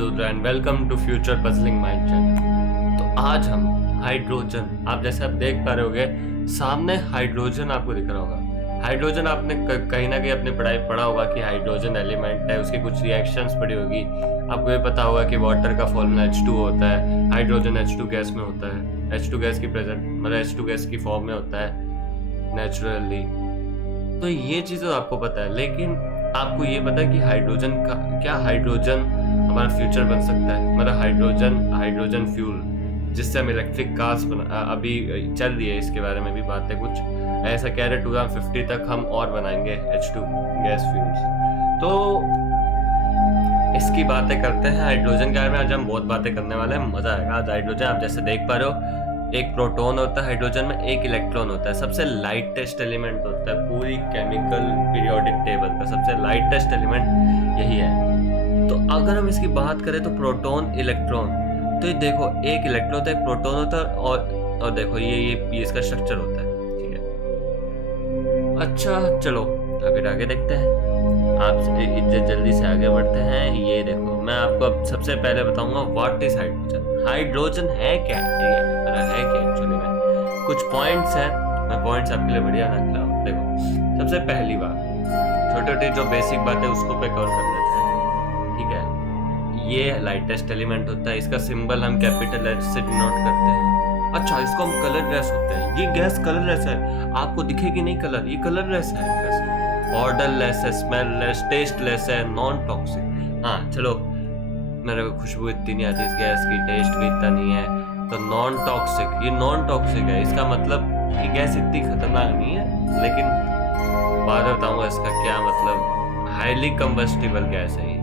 Is Rudra and welcome to future puzzling mind channel. तो आज हम हाइड्रोजन, आप जैसे आप देख पा रहे होगे सामने हाइड्रोजन आपको दिख रहा होगा। हाइड्रोजन आपने कहीं ना कहीं अपनी पढ़ाई पढ़ा होगा कि हाइड्रोजन एलिमेंट है, उसकी कुछ रिएक्शंस पड़ी होगी। आपको ये पता होगा कि वाटर का फॉर्मूला H2 होता है, हाइड्रोजन H2 गैस में होता है, H2 गैस की प्रेजेंट मतलब H2 गैस की फॉर्म में होता है नेचुरली। तो ये चीज़ तो आपको पता है, लेकिन आपको ये पता है कि हाइड्रोजन का क्या, हाइड्रोजन हमारा फ्यूचर बन सकता है, मतलब हाइड्रोजन फ्यूल जिससे हम इलेक्ट्रिक कार्स अभी चल रही है, इसके बारे में भी बात है। कुछ ऐसा कह रहे 2050 तक हम और बनाएंगे H2 गैस फ्यूल्स। तो इसकी बातें करते हैं हाइड्रोजन के बारे में। आज हम बहुत बातें करने वाले हैं, मजा आएगा। आज हाइड्रोजन आप जैसे देख पा रहे हो, एक प्रोटॉन होता है हाइड्रोजन में, एक इलेक्ट्रॉन होता है। सबसे लाइटेस्ट एलिमेंट होता है पूरी केमिकल पीरियोडिक टेबल का, सबसे लाइटेस्ट एलिमेंट यही है। तो अगर हम इसकी बात करें तो प्रोटॉन इलेक्ट्रॉन, तो ये देखो एक इलेक्ट्रॉन होता है, एक प्रोटॉन होता है और देखो ये इसका स्ट्रक्चर होता है, ठीक है। अच्छा चलो फिर आगे देखते हैं, आप जल्दी से आगे बढ़ते हैं। ये देखो मैं आपको अब सबसे पहले बताऊंगा व्हाट इज हाइड्रोजन। हाइड्रोजन है क्या, है क्या एक्चुअली में कुछ पॉइंट्स हैं, मैं पॉइंट्स आपके लिए बढ़िया ना खिलाऊं। देखो सबसे पहली बात, छोटी छोटी जो बेसिक बात है उसको पे कवर कर लेते हैं, ठीक है। ये लाइटेस्ट एलिमेंट होता है, इसका सिंबल हम कैपिटल H से डिनोट करते हैं। अच्छा, इसको हम कलरलेस होते हैं, ये गैस कलरलेस है, आपको दिखेगी नहीं कलर, ये कलरलेस है, ऑर्डरलेस है, स्मेललेस, टेस्टलेस है, नॉन टॉक्सिक। हाँ चलो, मेरे को खुशबू इतनी नहीं आती इस गैस की, टेस्ट भी इतना नहीं है, तो नॉन टॉक्सिक, ये नॉन टॉक्सिक है। इसका मतलब ये गैस इतनी खतरनाक नहीं है, लेकिन बाद में बताऊंगा इसका क्या मतलब। हाईली कंबस्टिबल गैस है ये,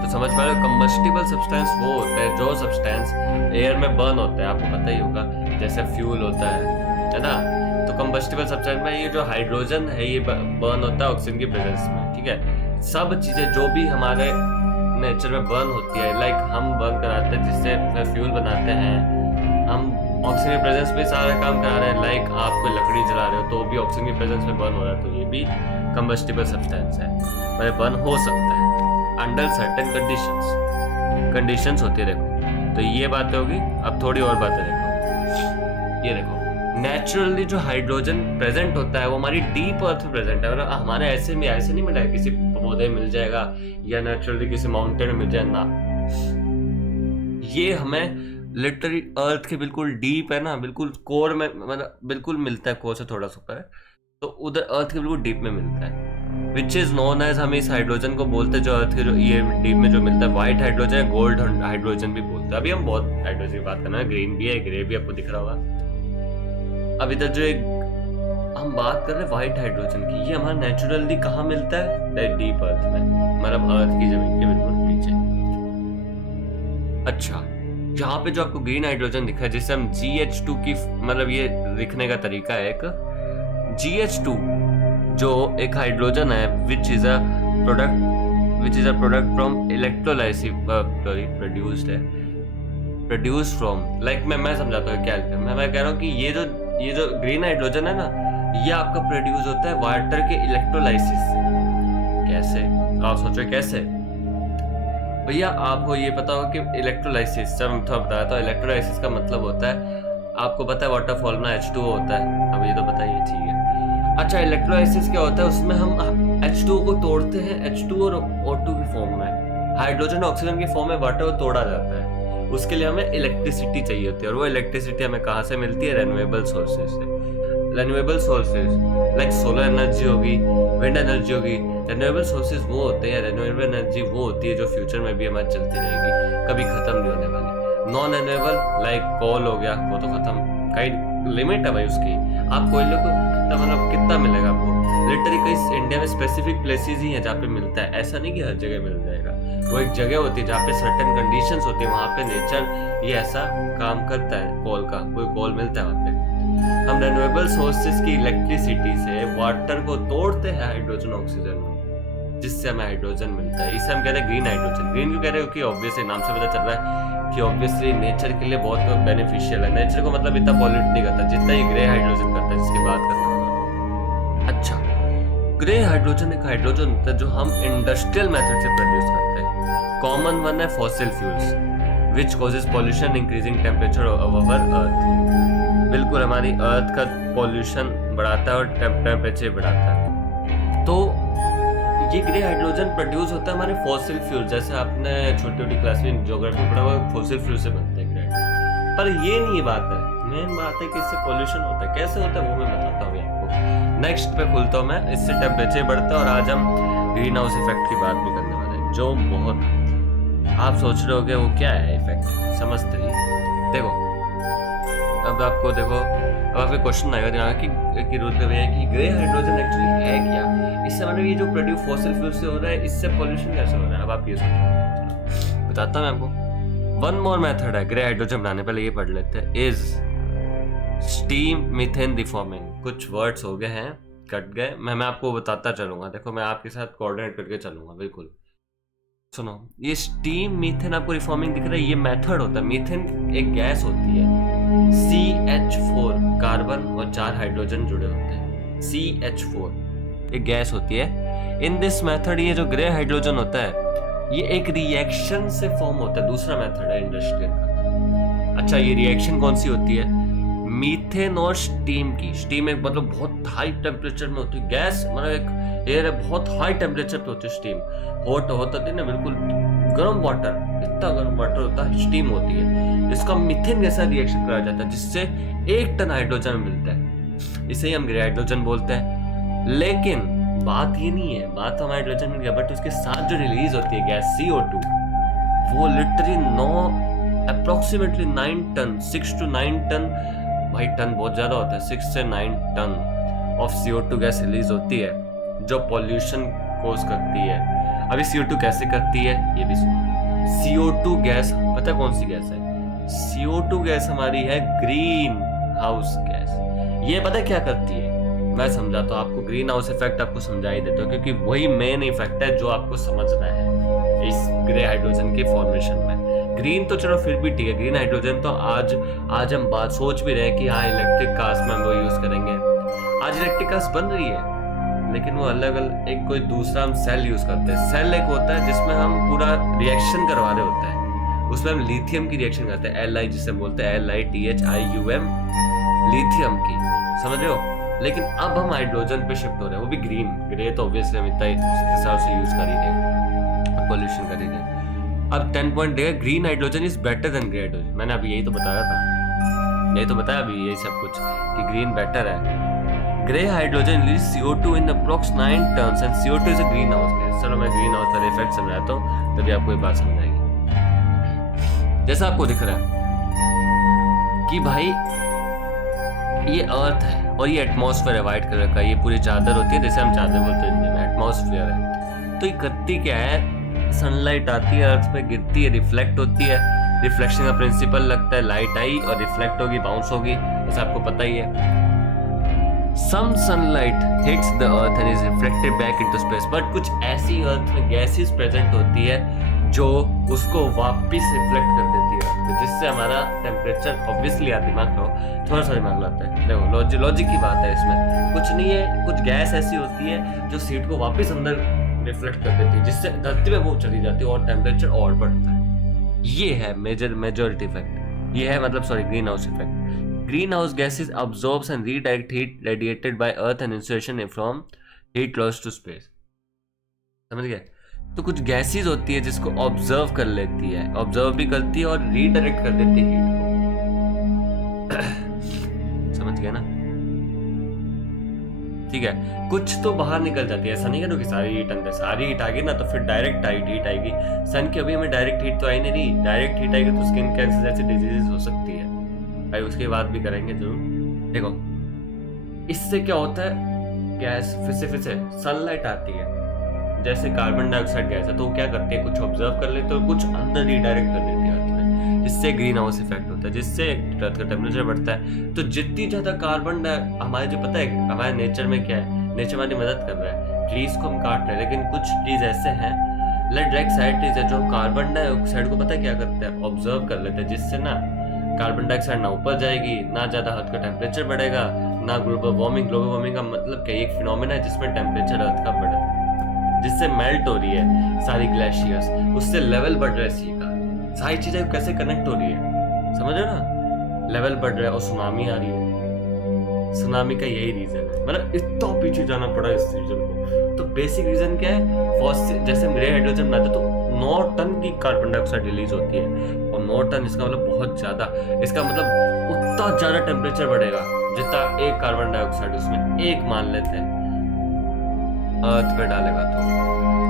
तो समझ पा रहे हो। कंबस्टिबल सब्सटेंस वो होता है जो सब्सटेंस एयर में बर्न होता है, आपको पता ही होगा, जैसे फ्यूल होता है ना। तो कंबस्टिबल सब्सटेंस में ये जो हाइड्रोजन है ये बर्न होता है ऑक्सीजन की प्रेजेंस में, ठीक है। सब चीजें जो भी हमारे नेचर में बर्न होती है, लाइक हम बर्न कराते हैं जिससे फ्यूल बनाते हैं, हम ऑक्सीजन की प्रेजेंस में सारा काम करा रहे हैं। लाइक आप कोई लकड़ी जला रहे हो तो भी ऑक्सीजन की प्रेजेंस में बर्न हो रहा है, तो ये भी कंबस्टिबल सब्सटेंस है, मतलब बर्न हो सकता है अंडर सर्टेन कंडीशंस होती है। देखो तो ये बातें होगी, अब थोड़ी और बातें देखो। ये देखो नेचुरली जो हाइड्रोजन प्रेजेंट होता है वो हमारी डीप अर्थ में प्रेजेंट है, मतलब हमारे ऐसे नहीं मिला है, किसी पौधे मिल जाएगा या नेचुरली किसी माउंटेन में मिल जाए ना। ये हमें लिटरली अर्थ के बिल्कुल डीप है ना, बिल्कुल कोर में, मतलब बिल्कुल मिलता है, कोर से थोड़ा सा ऊपर है, तो उधर अर्थ के बिल्कुल डीप में मिलता है, विच इज नोन एज, हम इस हाइड्रोजन को बोलते हैं जो अर्थ के ये डीप में जो मिलता है, व्हाइट हाइड्रोजन है, गोल्ड हाइड्रोजन भी बोलते हैं। अभी हम बहुत हाइड्रोजन की बात कर रहे हैं, ग्रीन भी है, ग्रे भी आपको दिख रहा होगा। अब इधर जो एक हम बात कर रहे हैं व्हाइट हाइड्रोजन की, ये हमारा नेचुरली कहाँ मिलता है, डीप अर्थ में, मतलब अर्थ की जमीन के बिल्कुल नीचे। अच्छा, यहाँ पे जो आपको ग्रीन हाइड्रोजन दिखा है जिससे हम GH2 की, मतलब ये लिखने का तरीका है एक GH2 जो एक हाइड्रोजन है which is a product from electrolysis produced from, like मैं समझाता हूँ क्या लिखा है। मैं कह रहा हूँ कि ये जो ग्रीन हाइड्रोजन है ना, ये आपका प्रोड्यूस होता है वाटर के इलेक्ट्रोलाइसिस से। कैसे, आप सोचो कैसे भैया। आपको ये पता होगा कि इलेक्ट्रोलाइसिस, जब मैं बताया था, इलेक्ट्रोलाइसिस का मतलब होता है, आपको पता है वाटर फॉर्मूला H2O होता है, अब ये तो बताइए, ठीक है। अच्छा, इलेक्ट्रोलाइसिस क्या होता है, उसमें हम H2O को तोड़ते हैं, H2 और O2 की फॉर्म में, हाइड्रोजन ऑक्सीजन की फॉर्म में वाटर को तोड़ा जाता है। उसके लिए हमें इलेक्ट्रिसिटी चाहिए होती है, और वो इलेक्ट्रिसिटी हमें कहाँ से मिलती है, रेन्यूएबल सोर्सेज से। Renewable sources like solar energy होगी, विंड एनर्जी होगी। रेन्यूएबल सोर्सेज वो होते हैं, रेन्यूएबल एनर्जी वो होती है जो फ्यूचर में भी हमारी चलती रहेगी, कभी खत्म नहीं होने वाली। नॉन रेन्यूएबल लाइक कोल हो गया, वो तो खत्म, कई लिमिट है भाई उसकी। आप कोयले को कितना मिलेगा आपको, लिटरली कई इंडिया में स्पेसिफिक प्लेसेस ही हैं जहाँ पे मिलता है, ऐसा नहीं कि हर जगह मिल जाएगा। वो एक जगह होती है जहाँ पे सर्टेन कंडीशंस होती है, वहाँ पे नेचर ये ऐसा काम करता है, कोल का कोई कोल मिलता है वहाँ पे। हम रेन्यूएबल सोर्सेज की इलेक्ट्रिसिटी से वाटर को तोड़ते हैं हाइड्रोजन ऑक्सीजन में, जिससे हमें हाइड्रोजन मिलता है। इसे हम कहते हैं ग्रीन हाइड्रोजन। ग्रीन क्यों कह रहे हो, कि ऑब्वियसली नाम से पता चल रहा है कि ऑब्वियसली नेचर के लिए बहुत बेनिफिशियल है। नेचर को मतलब इतना पॉल्यूट नहीं करता जितना ये ग्रे हाइड्रोजन करता है, जिसकी बात करना। अच्छा, ग्रे हाइड्रोजन एक हाइड्रोजन होता है जो हम इंडस्ट्रियल मेथड से प्रोड्यूस करते हैं। कॉमन वन है fossil fuels which causes pollution increasing temperature of our earth. बिल्कुल हमारी अर्थ का पॉल्यूशन बढ़ाता है और टेम्परेचर बढ़ाता है। तो ये ग्रे हाइड्रोजन प्रोड्यूस होता है हमारे फॉसिल फ्यूल, जैसे आपने छोटी छोटी क्लास में ज्योग्राफी पढ़ा हुआ फॉसिल फ्यूल से बनते हैं ग्रे। पर ये नहीं बात है, मेन बात है कि इससे पॉल्यूशन होता है। कैसे होता है वो मैं बताता हूँ आपको। नेक्स्ट पे खुलता हूँ मैं, इससे टेम्परेचर बढ़ता है और आज हम ग्रीन हाउस इफेक्ट की बात भी करने वाले हैं, जो बहुत आप सोच रहे होगे वो क्या है इफेक्ट, समझते रहिए। देखो अब आपको देखो, अब आपके क्वेश्चन आएगा दिमाग कि रुद्र भैया कि ग्रे हाइड्रोजन एक्चुअली है क्या, इससे मतलब ये जो प्रोड्यूस फॉसिल फ्यूल से हो रहा है इससे पॉल्यूशन कैसे हो रहा है। अब आप ये सोचो, बताता हूँ मैं आपको। वन मोर मेथड है ग्रे हाइड्रोजन बनाने, पहले ये पढ़ लेते हैं। Is steam methane reforming. कुछ वर्ड्स हो गए हैं, कट गए, मैं आपको बताता चलूंगा। देखो मैं आपके साथ कोऑर्डिनेट करके चलूंगा, बिल्कुल सुनो। ये स्टीम मीथेन आपको रिफॉर्मिंग दिख रहा है, ये मेथड होता है। मीथेन एक गैस होती है, CH4 कार्बन और 4 हाइड्रोजन जुड़े होते हैं। CH4 एक गैस होती है। इन दिस मेथड ये जो ग्रे हाइड्रोजन होता है ये एक रिएक्शन से फॉर्म होता है। दूसरा मेथड है इंडस्ट्रियल का। अच्छा, ये रिएक्शन कौन सी होती है? मीथेन और स्टीम की। स्टीम एक मतलब बहुत हाई टेम्परेचर में होती है, गैस मतलब एक एयर है, बहुत हाई टेम्परेचर पे होती है स्टीम। हॉट होता है ना, बिल्कुल गर्म वाटर, इतना गर्म वाटर होता है, स्टीम होती है। इसका मीथेन जैसा रिएक्शन कराया जाता है जिससे 1 टन हाइड्रोजन मिलता है। इसे ही हम ग्रे हाइड्रोजन बोलते हैं। लेकिन बात ये नहीं है, बात तो हमें हाइड्रोजन मिल गया, बट उसके साथ जो रिलीज होती है गैस CO2, वो literally approximately 9 ton, 6 to 9 ton, भाई टन बहुत ज्यादा होता है, 6 से 9 ton of CO2 gas release होती है जो पॉल्यूशन कोज करती है। अभी CO2 कैसे करती है ये भी सुनो। CO2 गैस पता है कौन सी गैस है? CO2 गैस हमारी है ग्रीन हाउस गैस। ये पता है क्या करती है? मैं समझाता हूँ आपको। ग्रीन हाउस इफेक्ट आपको समझा ही देता हूँ क्योंकि वही मेन इफेक्ट है जो आपको समझना है इस ग्रे हाइड्रोजन के फॉर्मेशन में। ग्रीन तो चलो फिर भी ठीक है, ग्रीन हाइड्रोजन तो आज हम बात सोच भी रहे हैं कि हाँ इलेक्ट्रिक कार्स में हम वो यूज करेंगे। आज इलेक्ट्रिक कार्स बन रही है, लेकिन वो अलग अलग एक कोई दूसरा हम सेल यूज करते हैं। सेल एक होता है जिसमें हम पूरा रिएक्शन करवा रहे होते हैं, उसमें हम लिथियम की रिएक्शन करते हैं, Li जिसे बोलते हैं LiThium, लिथियम की, समझ रहे हो। लेकिन अब हम हाइड्रोजन पे शिफ्ट हो रहे हैं, वो भी ग्रीन। ग्रे तो ऑब्वियसली हम इतना हिसाब से यूज कर ही रहे, पॉल्यूशन कर ही रहे। अब 10 पॉइंट देगा, green hydrogen is better than grey hydrogen. मैंने अभी यही तो बताया था, यही तो बताया अभी यही सब कुछ कि ग्रीन बेटर है। Grey hydrogen release CO2 in approx 9 tons and CO2 is a green house gas। चलो मैं ग्रीन हाउस का इफेक्ट समझाता हूँ, तभी आपको ये बात समझ आएगी। जैसा आपको दिख रहा है कि भाई ये अर्थ है और ये एटमॉस्फेयर है, व्हाइट कलर का, ये पूरी चादर होती है, जैसे हम चादर बोलते हैं हिंदी में, एटमॉस्फेयर है। तो ये करती क्या है? सनलाइट आती है अर्थ पे, गिरती है, रिफ्लेक्ट होती है। रिफ्लेक्शन का प्रिंसिपल लगता है, लाइट आई और रिफ्लेक्ट होगी, बाउंस होगी, जैसे आपको पता ही है। Some sunlight hits the earth and is reflected back into space, but कुछ ऐसी अर्थ में गैसेस प्रेजेंट होती है जो उसको वापस रिफ्लेक्ट कर देती है अर्थ पे, जिससे हमारा टेम्परेचर ऑब्वियसली यार दिमाग लो, थोड़ा सा दिमाग लगता है। देखो लॉजिक की बात है इसमें, कुछ नहीं है, कुछ गैस ऐसी होती है जो हीट को वापस अंदर रिफ्लेक्ट कर देती है, जिससे धरती पे वो चली जाती है और टेम्परेचर और बढ़ता है। ये है मेजॉरिटी इफेक्ट, ये है मतलब green house effect. Greenhouse gases absorbs and redirect heat radiated by earth and insulation from heat loss to space। समझ गए? तो कुछ गैसेस होती है जिसको ऑब्जर्व कर लेती है, ऑब्जर्व भी करती है और रीडायरेक्ट कर देती है हीट को। समझ गए ना? ठीक है, कुछ तो बाहर निकल जाती है, ऐसा नहीं है कि सारी हीट अंदर, सारी हीट आ गई ना तो फिर डायरेक्ट हीट आएगी। सन की अभी हमें डायरेक्ट हीट तो आई नहीं रही, डायरेक्ट हीट आएगी तो स्किन कैंसर जैसी डिजीजेस हो सकती है भाई, उसकी बात भी करेंगे जरूर। देखो इससे क्या होता है, गैस फिर से सनलाइट आती है, जैसे कार्बन डाइऑक्साइड गैस है तो वो क्या करती है, कुछ ऑब्जर्व कर लेते और कुछ अंदर रिडायरेक्ट कर देती है अर्थ में, जिससे ग्रीन हाउस इफेक्ट होता है, जिससे अर्थ का टेम्परेचर बढ़ता है। तो जितनी ज्यादा कार्बन हमारे जो पता है हमारे नेचर में क्या है, नेचर हमारी मदद कर रहा है, ट्रीज को हम काट रहे हैं, लेकिन कुछ ट्रीज ऐसे हैं डायरेक्ट साइड ट्रीज है जो कार्बन डाइऑक्साइड को पता है क्या करते हैं, ऑब्जर्व कर लेते हैं, जिससे ना कार्बन डाइऑक्साइड ना ऊपर जाएगी, ना ज्यादा अर्थ का टेम्परेचर बढ़ेगा, ना ग्लोबल वार्मिंग का मतलब क्या एक फिनोमेना है जिसमें टेम्परेचर अर्थ का बढ़े, जिससे मेल्ट हो रही है सारी ग्लेशियर्स, उससे लेवल बढ़ रहा है सी का, सारी चीजें कैसे कनेक्ट हो रही है, समझ रहे हो ना, लेवल बढ़ रहा है और सुनामी आ रही है। सुनामी का यही रीजन है, मतलब इतना पीछे जाना पड़ा इस रीजन को। तो बेसिक रीजन क्या है, फॉसिल जैसे ग्रे हाइड्रोजन बनाते तो 9 टन की कार्बन डाइऑक्साइड रिलीज होती है, और 9 टन इसका मतलब बहुत ज्यादा, इसका मतलब उतना ज्यादा टेम्परेचर बढ़ेगा जितना एक कार्बन डाइऑक्साइड उसमें एक मान लेते हैं अर्थ पे डालेगा, तो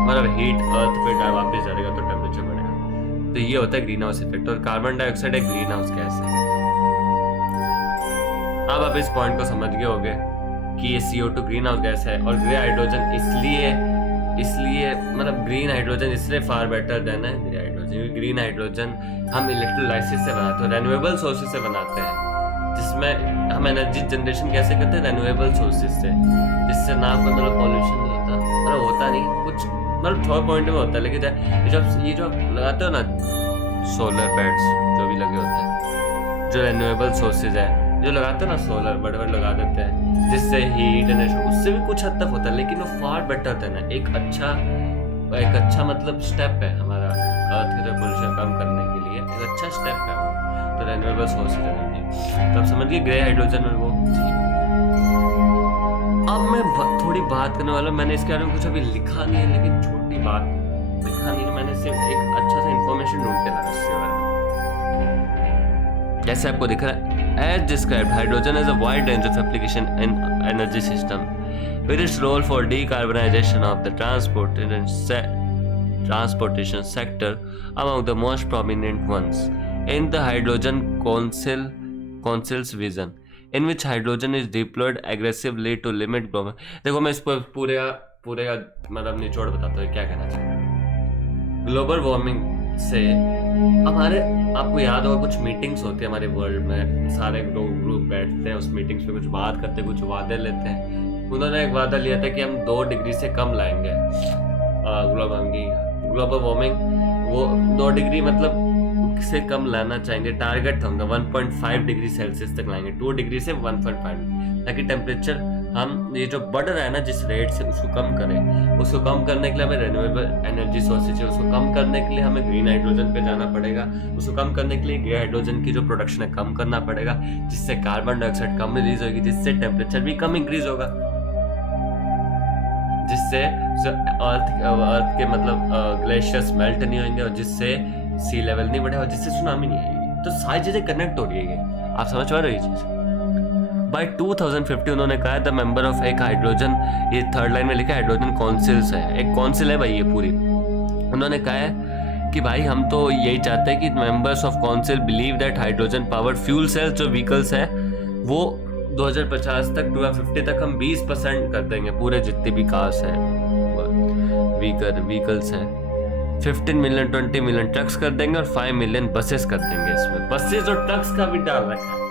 मतलब हीट अर्थ पे वापस डालेगा तो टेम्परेचर बढ़ेगा। तो ये होता है ग्रीन हाउस इफेक्ट, और कार्बन डाइऑक्साइड एक ग्रीन हाउस गैस है। अब आप इस पॉइंट को समझ गए होंगे कि ये CO2 ग्रीन हाउस गैस है, और ग्रे हाइड्रोजन इसलिए मतलब ग्रीन हाइड्रोजन इसलिए फार बेटर देन है ग्रे हाइड्रोजन। ग्रीन हाइड्रोजन हम इलेक्ट्रोलाइसिस से बनाते हैं, रेन्यूएबल सोर्सेज से बनाते हैं, जिसमें हम एनर्जी जनरेशन कैसे करते हैं, रेन्यूएबल सोर्सेज से, जिससे ना कोई मतलब पॉल्यूशन नहीं होता, मतलब होता नहीं कुछ, मतलब थोड़ा पॉइंट में होता है, लेकिन ये जो लगाते हो ना सोलर पैड्स जो भी लगे होते हैं, जो रेन्यूएबल सोर्सेज है जो लगाते हैं ना, सोलर बड़े बड़े लगा देते हैं, जिससे हीट एनर्जी उससे भी कुछ हद तक होता है, लेकिन वो फार बेटर देना एक अच्छा मतलब स्टेप है हमारा अर्थ के पोल्यूशन कम करने के लिए, एक अच्छा स्टेप है वो, तो रेन्यूएबल सोर्सेज एनर्जी। तो आप समझिए ग्रे हाइड्रोजन में वो थी। अब मैं थोड़ी बात करने वाला, मैंने इसके बारे में कुछ अभी लिखा नहीं है, लेकिन छोटी बात लिखा नहीं है, मैंने सिर्फ एक अच्छा सा इंफॉर्मेशन ढूंढ के लाया इसके बारे में। जैसे आपको दिख रहा है, as described, hydrogen has a wide range of application in energy system, with its role for decarbonization of the transportation sector among the most prominent ones. In the Hydrogen Council's vision, in which hydrogen is deployed aggressively to limit global, देखो मैं इस पर पूरे मतलब निचोड़ बताता हूँ क्या कहना चाहिए। ग्लोबल वार्मिंग से हमारे, आपको याद होगा कुछ मीटिंग्स होती है हमारे वर्ल्ड में, सारे लोग ग्रुप बैठते हैं, उस मीटिंग्स पे कुछ बात करते हैं, कुछ वादे लेते हैं। उन्होंने एक वादा लिया था कि हम 2 डिग्री से कम लाएंगे ग्लोबल वार्मिंग, वो 2 डिग्री मतलब से कम लाना चाहेंगे, टारगेट था उनका 1.5 डिग्री सेल्सियस तक लाएंगे, 2 डिग्री से 1.5, ताकि टेम्परेचर हम ये जो बढ़ रहा है ना जिस रेट से उसको कम करें। उसको कम करने के लिए हमें रेन्यूएबल एनर्जी सोर्सेज है, उसको कम करने के लिए हमें ग्रीन हाइड्रोजन पे जाना पड़ेगा, उसको कम करने के लिए ग्रे हाइड्रोजन की जो प्रोडक्शन है कम करना पड़ेगा, जिससे कार्बन डाइऑक्साइड कम रिलीज होगी, जिससे टेम्परेचर भी कम इंक्रीज होगा, जिससे अर्थ के मतलब ग्लेशियर्स मेल्ट नहीं होंगे, और जिससे सी लेवल नहीं बढ़ेगा, और जिससे सुनामी नहीं आएगी। तो सारी चीजें कनेक्ट हो रही है, आप समझ पा रहे हो ये चीज। बाय 2050 उन्होंने कहा द मेंबर ऑफ एक हाइड्रोजन, ये थर्ड लाइन में लिखा है हाइड्रोजन काउंसिल्स है, एक काउंसिल है भाई ये पूरी। उन्होंने कहा है कि भाई हम तो यही चाहते हैं कि members of council believe that hydrogen powered fuel cells जो व्हीकल्स है वो 2050 तक 2050 तक हम 20% कर देंगे, पूरे जितने भी कार्स हैं व्हीकल्स हैं, 15 मिलियन 20 मिलियन ट्रक्स कर देंगे, और 5 मिलियन बसेस कर देंगे। इसमें बसेस और ट्रक्स का भी डाल रखा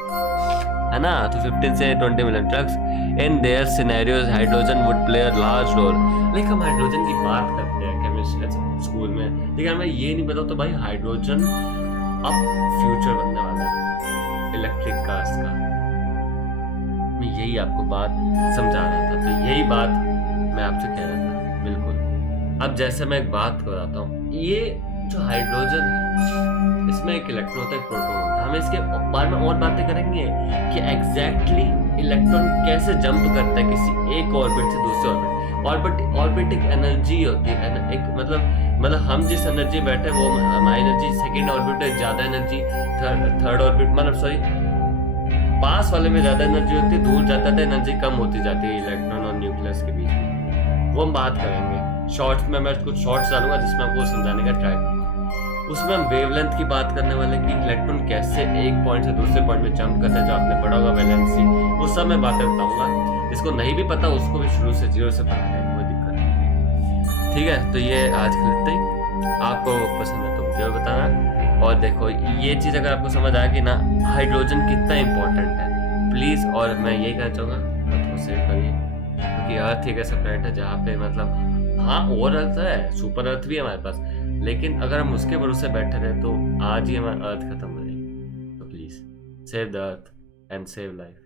है ना, तो 15 से 20 million trucks. In their scenarios hydrogen would play a large role. Like हम हाइड्रोजन की बात करते हैं केमिस्ट्री स्कूल में, लेकिन हमें ये नहीं पता तो भाई हाइड्रोजन अब फ्यूचर बनने वाला है इलेक्ट्रिक कार्स का। मैं यही आपको बात समझा रहा था, तो यही बात मैं आपसे कह रहा था बिल्कुल। अब जैसे मैं एक बात बताता हूँ, ये जो हाइड्रोजन है इसमें एक इलेक्ट्रॉन होता है, एक प्रोटॉन होता है। हम इसके बारे में और बातें करेंगे कि एग्जैक्टली इलेक्ट्रॉन कैसे जंप करता है किसी एक ऑर्बिट से दूसरे ऑर्बिट। ऑर्बिट एक एनर्जी होती है, एक मतलब हम जिस एनर्जी बैठे वो हमारी एनर्जी, सेकेंड ऑर्बिट में ज्यादा एनर्जी, थर्ड ऑर्बिट मतलब सॉरी पास वाले में ज्यादा एनर्जी होती है, दूर जाता है एनर्जी कम होती जाती है इलेक्ट्रॉन और न्यूक्लियस के बीच में। वो हम बात करेंगे शॉर्ट्स में, मैं कुछ शॉर्ट्स डालूंगा जिसमें आपको समझाने का ट्राई करूंगा। उसमें हम वेवलेंथ की बात करने वाले कि इलेक्ट्रॉन कैसे एक पॉइंट से दूसरे पॉइंट में जंप करता है, जो आपने पढ़ा होगा वैलेंसी, वो सब मैं बातें बताऊंगा। जिसको नहीं भी पता उसको भी शुरू से 0 से पढ़ा है, कोई दिक्कत नहीं। ठीक है, तो ये आज के लिए इतना ही। आपको पसंद है तो मुझे बताना, और देखो ये चीज़ अगर आपको समझ आ गई ना हाइड्रोजन कितना इंपॉर्टेंट है प्लीज़। और मैं यही कहना चाहूँगा अर्थ को सेव करिए, क्योंकि अर्थ एक ऐसा प्लैनेट है जहाँ पे मतलब हाँ और अर्थ है, सुपर अर्थ भी है हमारे पास, लेकिन अगर हम उसके भरोसे बैठे रहे तो आज ही हमारा अर्थ खत्म हो जाएगी। तो please save the earth and save life.